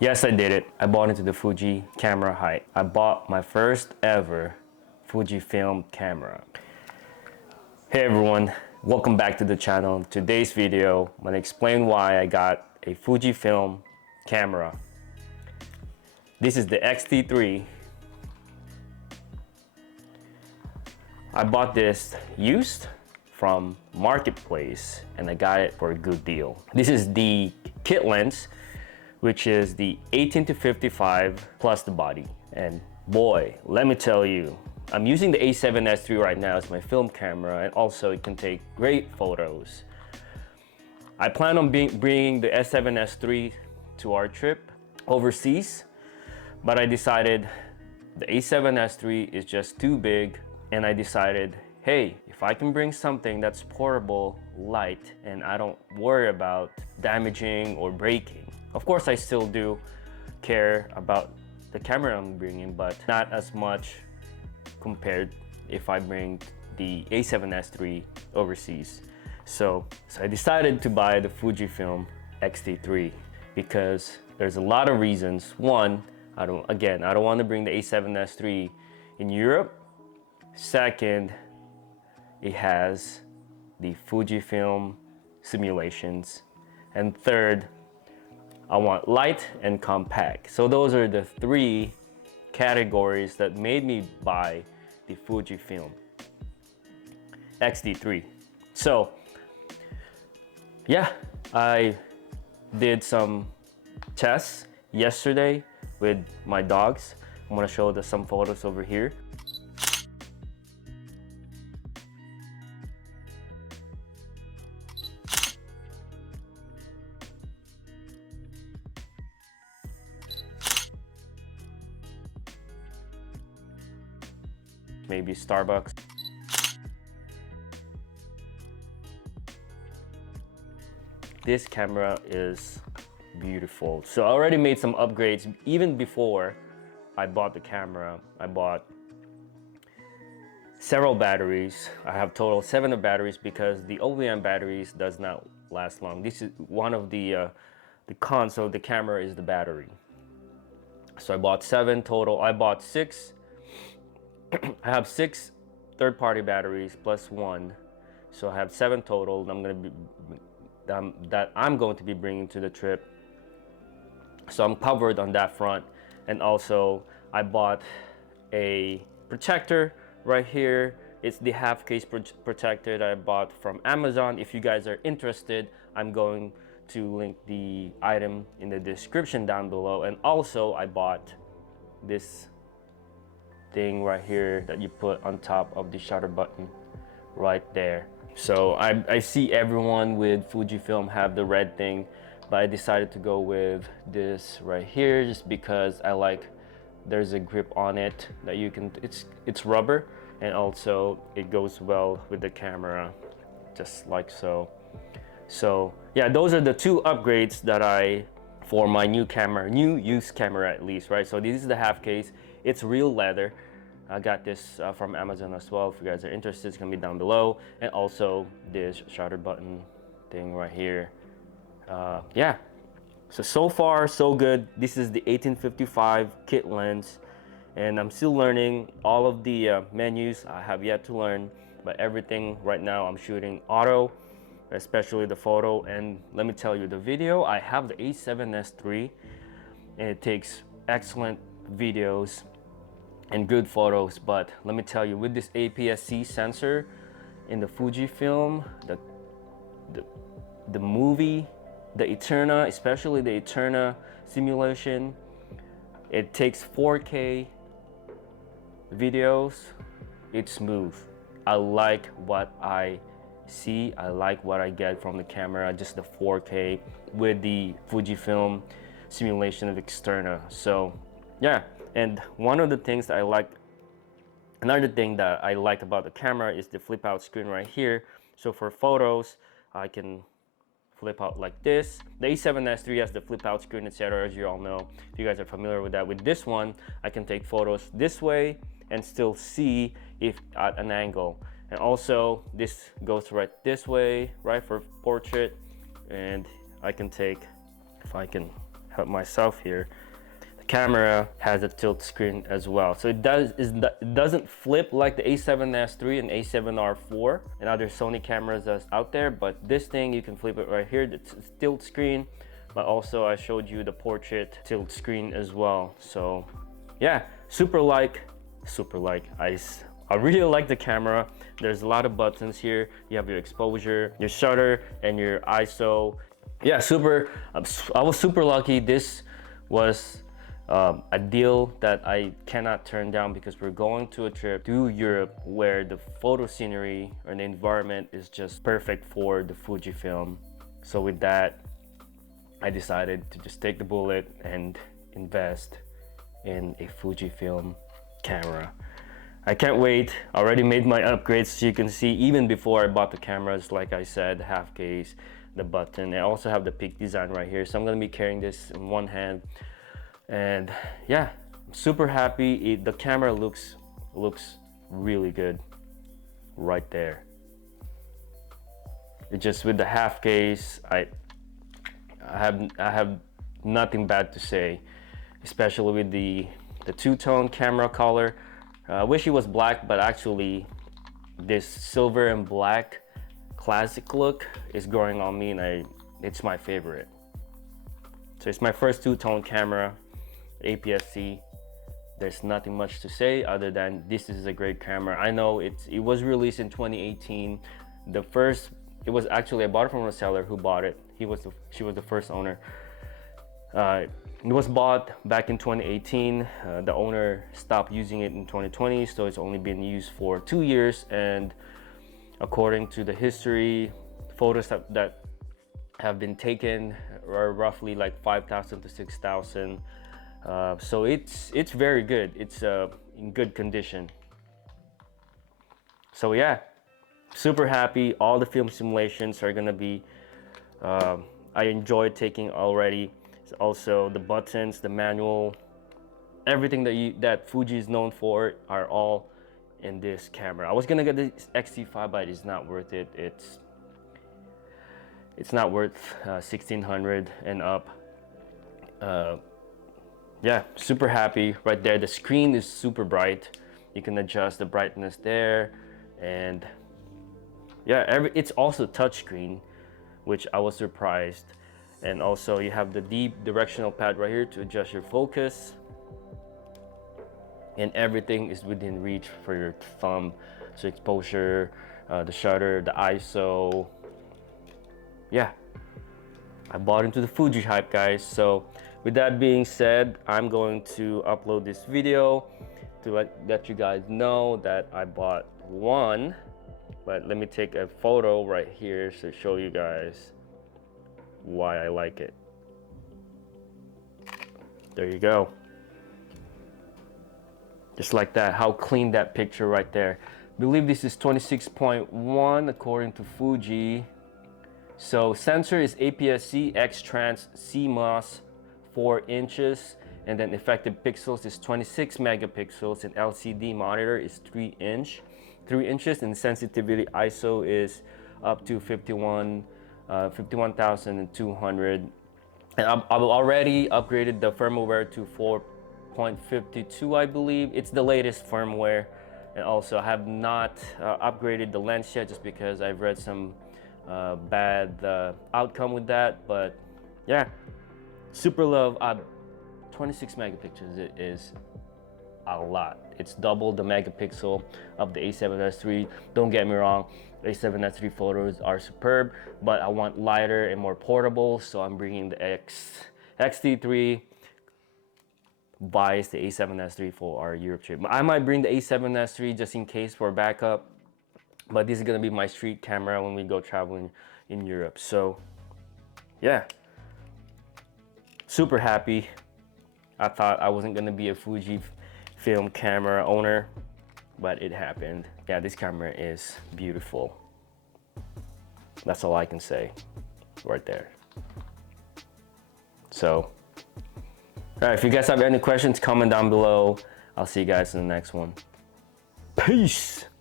Yes, I did it. I bought into the Fuji camera hype. I bought my first ever Fujifilm camera. Hey everyone, welcome back to the channel. In today's video, I'm gonna explain why I got a Fujifilm camera. This is the X-T3. I bought this used from Marketplace and I got it for a good deal. This is the kit lens, which is the 18-55 plus the body. And boy, let me tell you, I'm using the A7S III right now as my film camera, and also it can take great photos. I plan on bringing the A7S III to our trip overseas, but I decided the A7S III is just too big, and I decided, hey, if I can bring something that's portable, light, and I don't worry about damaging or breaking. Of course, I still do care about the camera I'm bringing, but not as much compared if I bring the A7S III overseas. So I decided to buy the Fujifilm X-T3 because there's a lot of reasons. One, I don't want to bring the A7S III in Europe. Second, it has the Fujifilm simulations. And third, I want light and compact. So those are the three categories that made me buy the Fujifilm X-T3. So yeah, I did some tests yesterday with my dogs. I'm gonna show some photos over here. Maybe Starbucks. This camera is beautiful. So I already made some upgrades even before I bought the camera. I bought several batteries. I have total 7 of batteries because the OEM batteries does not last long. This is one of the cons of the camera is the battery. So I bought 7 total. I bought 6. I have 6 third-party batteries plus 1, so I have 7 total. That I'm going to be bringing to the trip. So I'm covered on that front, and also I bought a protector right here. It's the half case protector that I bought from Amazon. If you guys are interested, I'm going to link the item in the description down below. And also I bought this thing right here that you put on top of the shutter button right there. So I see everyone with Fujifilm have the red thing, but I decided to go with this right here just because I like there's a grip on it that you can, it's rubber, and also it goes well with the camera just like so. So yeah, those are the 2 upgrades that I for my new camera, new used camera at least, right? So this is the half case. It's real leather. I got this from Amazon as well. If you guys are interested, it's gonna be down below. And also this shutter button thing right here. Yeah, so far so good. This is the 18-55 kit lens, and I'm still learning all of the menus. I have yet to learn, but everything right now I'm shooting auto, especially the photo. And let me tell you, the video, I have the A7S III and it takes excellent videos and good photos, but let me tell you, with this APS-C sensor in the Fujifilm, the movie, the Eterna, especially the Eterna simulation, it takes 4K videos. It's smooth. I like what I see. I like what I get from the camera, just the 4K with the Fujifilm simulation of Externa. So yeah, and one of the things that I like, another thing that I like about the camera is the flip out screen right here. So for photos, I can flip out like this. The A7S III has the flip out screen, etc., as you all know. If you guys are familiar with that, with this one, I can take photos this way and still see if at an angle. And also this goes right this way, right, for portrait. And I can take, if I can help myself here. The camera has a tilt screen as well, so it doesn't flip like the A7S III and A7R4 and other Sony cameras that's out there, but this thing you can flip it right here. It's tilt screen, but also I showed you the portrait tilt screen as well. So yeah, I really like the camera. There's a lot of buttons here. You have your exposure, your shutter, and your ISO. Yeah, I was super lucky. This was a deal that I cannot turn down because we're going to a trip to Europe where the photo scenery and the environment is just perfect for the Fujifilm. So with that, I decided to just take the bullet and invest in a Fujifilm camera. I can't wait. I already made my upgrades, so you can see even before I bought the cameras, like I said, half case, the button. I also have the peak design right here, so I'm gonna be carrying this in one hand. And yeah, I'm super happy. The camera looks really good right there. It just, with the half case, I have nothing bad to say, especially with the two-tone camera color. I wish it was black, but actually this silver and black classic look is growing on me, and it's my favorite. So it's my first two-tone camera, APS-C. There's nothing much to say other than this is a great camera. I know it was released in 2018. It was actually, I bought it from a seller who bought it. She was the first owner. It was bought back in 2018. The owner stopped using it in 2020, so it's only been used for 2 years. And according to the history, photos that have been taken are roughly like 5,000 to 6,000. So it's very good. It's in good condition. So yeah, super happy. All the film simulations are gonna be. I enjoyed taking already. Also the buttons, the manual, everything that Fuji is known for are all in this camera. I was gonna get the X-T3, but it's not worth it. It's not worth 1600 and up. Yeah, super happy right there. The screen is super bright. You can adjust the brightness there, and yeah, it's also touchscreen, which I was surprised. And also you have the deep directional pad right here to adjust your focus, and everything is within reach for your thumb. So exposure, the shutter, the ISO. Yeah, I bought into the Fuji hype, guys. So with that being said, I'm going to upload this video to let you guys know that I bought one. But let me take a photo right here to show you guys why I like it. There you go. Just like that, how clean that picture right there. I believe this is 26.1 according to Fuji. So sensor is APS-C, X-Trans, CMOS 4 inches, and then effective pixels is 26 megapixels, and LCD monitor is 3 inches, and sensitivity ISO is up to 51,200. And I've already upgraded the firmware to 4.52, I believe. It's the latest firmware. And also I have not upgraded the lens yet, just because I've read some bad outcome with that. But yeah, super love. 26 megapixels is a lot. It's double the megapixel of the A7S III. Don't get me wrong, A7S III photos are superb, but I want lighter and more portable, so I'm bringing the X-T3 buys the A7S III for our Europe trip. I might bring the A7S III just in case for backup, but this is gonna be my street camera when we go traveling in Europe. So yeah, super happy. I thought I wasn't gonna be a Fujifilm camera owner, but it happened. Yeah, this camera is beautiful. That's all I can say right there. So, all right, if you guys have any questions, comment down below. I'll see you guys in the next one. Peace.